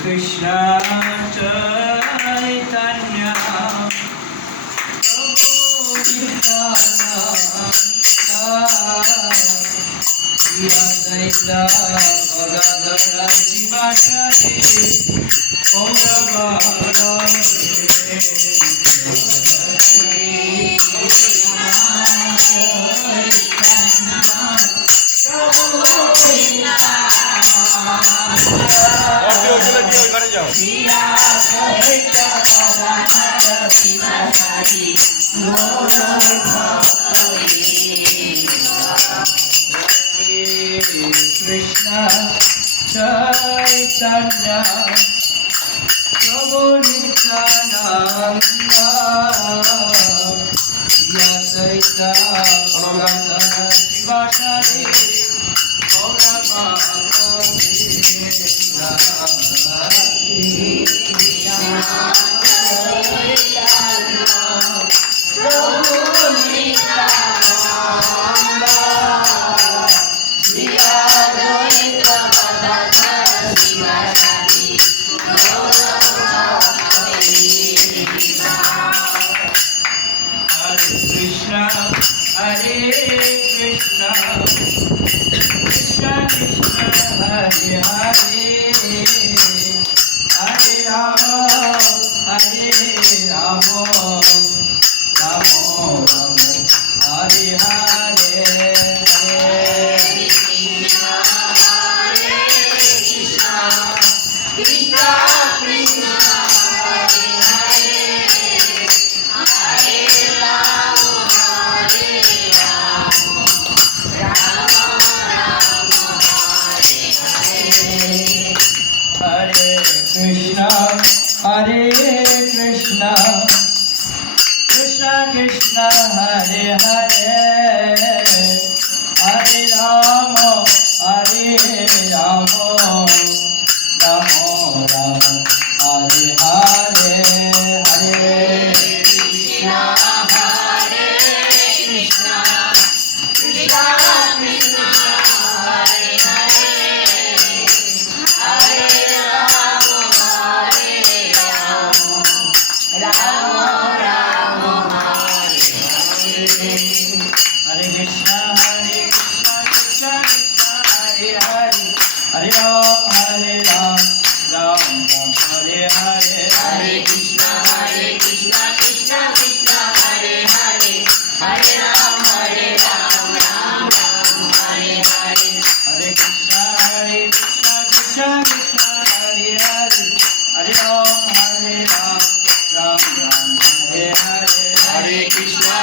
Krishna Chaitanya Prabhu Nityananda Gadadhara Sivasari Krishna Chaitanya Prabhu Nityananda Yadaita Gadadhara Sivasari Gaura Bhakta Hare Krishna, Krishna Krishna, Hare Hare, Hare Rama, Hare Rama, Rama Rama, Hare Hare, Hare Krishna, Hare Krishna, Krishna Krishna, Hare Hare, Hare Rama, Hare Krishna, Hare Krishna, Krishna Krishna, Hare Hare, Hare Rama, Hare Rama, Rama Rama, Hare Hare, Hare Krishna, Hare Krishna, Krishna Krishna, Hare Hare, Hare Rama, Hare Rama, Rama Rama, Hare Hare. Hare Krishna, Krishna Krishna, Hare Hare, Hare Rama, Ram Ram, Hare Hare. Hare Krishna,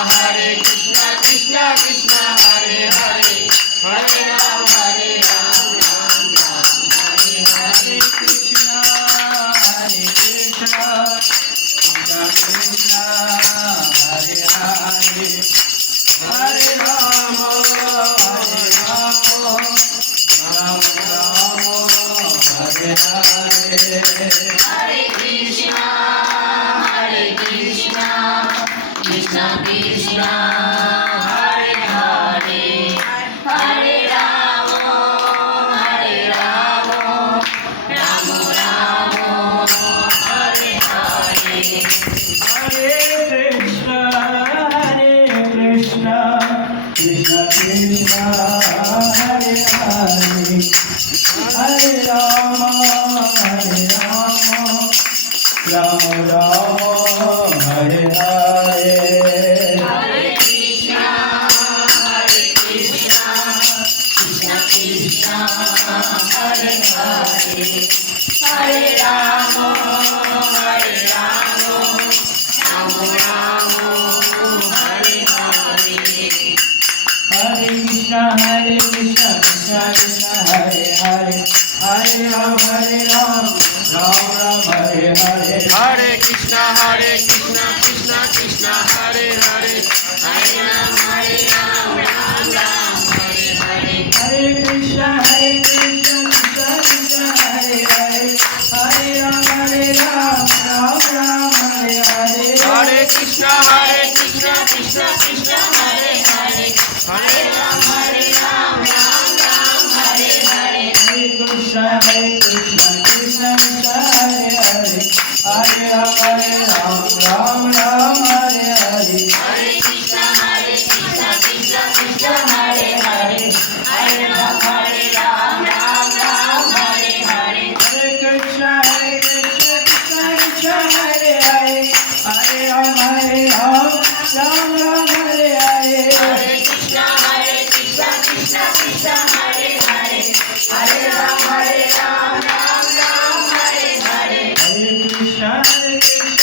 Krishna Krishna, Hare Hare, Hare Rama, Ram Ram, Hare Hare. Hare Krishna, Krishna Krishna, Hare Hare, Hare Rama, Ram Ram, Hare Hare. Hare Krishna, Krishna Krishna, Hare Hare, Hare Rama, Ram Ram, Hare Hare. Krishna, Krishna, Krishna Krishna, Hare Hare, Hare Rama, Ram Ram, Hare Hare. Hare Krishna, Krishna Krishna, Hare Hare, Hare Rama, Ram Ram, Hare Hare. Hare Krishna, Krishna Krishna, Hare Hare, Hare Rama, Ram Ram, Hare Hare. Hare Krishna, Krishna Krishna, Hare Hare, Hare Rama, Ram Ram, Hare Hare. Hare Krishna, Krishna Krishna Hare Hare Hare Ram Ram Ram Hare Hare Hare Krishna Krishna Krishna Hare Hare Hare Ram Ram Ram Hare Hare Hare Krishna Krishna Krishna Hare Hare Hare Ram Ram Ram Hare Hare Hare Krishna Krishna Krishna Hare Hare Hare Ram Ram Hare Hare Hare Krishna Krishna Krishna Hare Hare Hare Ram Ram Hare Hare Hare Krishna Krishna Krishna Hare Hare Hare Ram Ram Hare Hare Hare Krishna Krishna Krishna Hare Hare Hare Ram Ram Hare Hare Hare Krishna Krishna Krishna Hare Hare Hare Ram Hare Hare Hare Krishna Krishna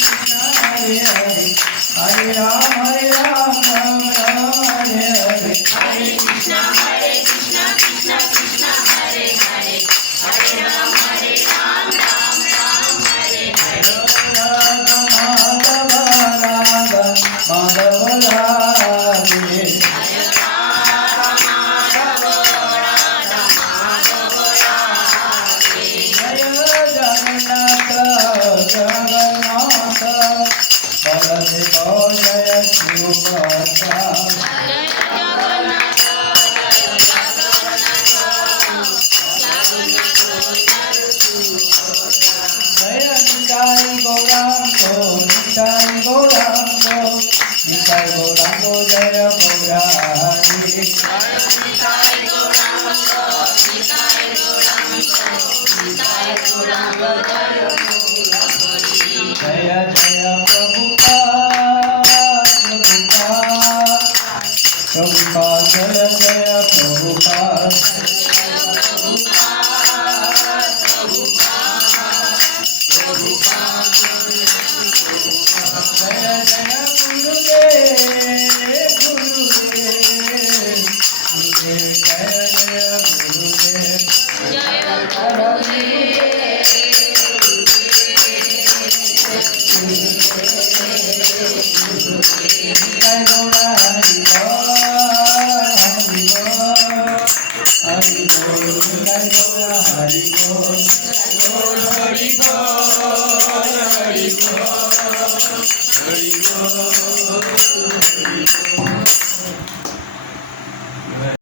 Krishna Hare Hare Hare Ram Hare Hare Hare Krishna Krishna Krishna Hare Hare Hare Ram Hare Hare Madhava Radhe Jaya Jagannath Jagannath Baladeva Jaya Subhadra Jaya Nitai Gaurango Nitai Gaurango Nitai Gaurango Jaya Gaurari Jaya Jaya Prabhupada Prabhupada Prabhupada Jaya Jaya Prabhupada Jaya Jaya Gurudev Gurudev Gurudev Jaya Jaya Gurudev Jai Gaura Hari Bol Hari Bol Hari Bol Jai Gaura Hari Bol Hari Bol Hari Bol Hari Bol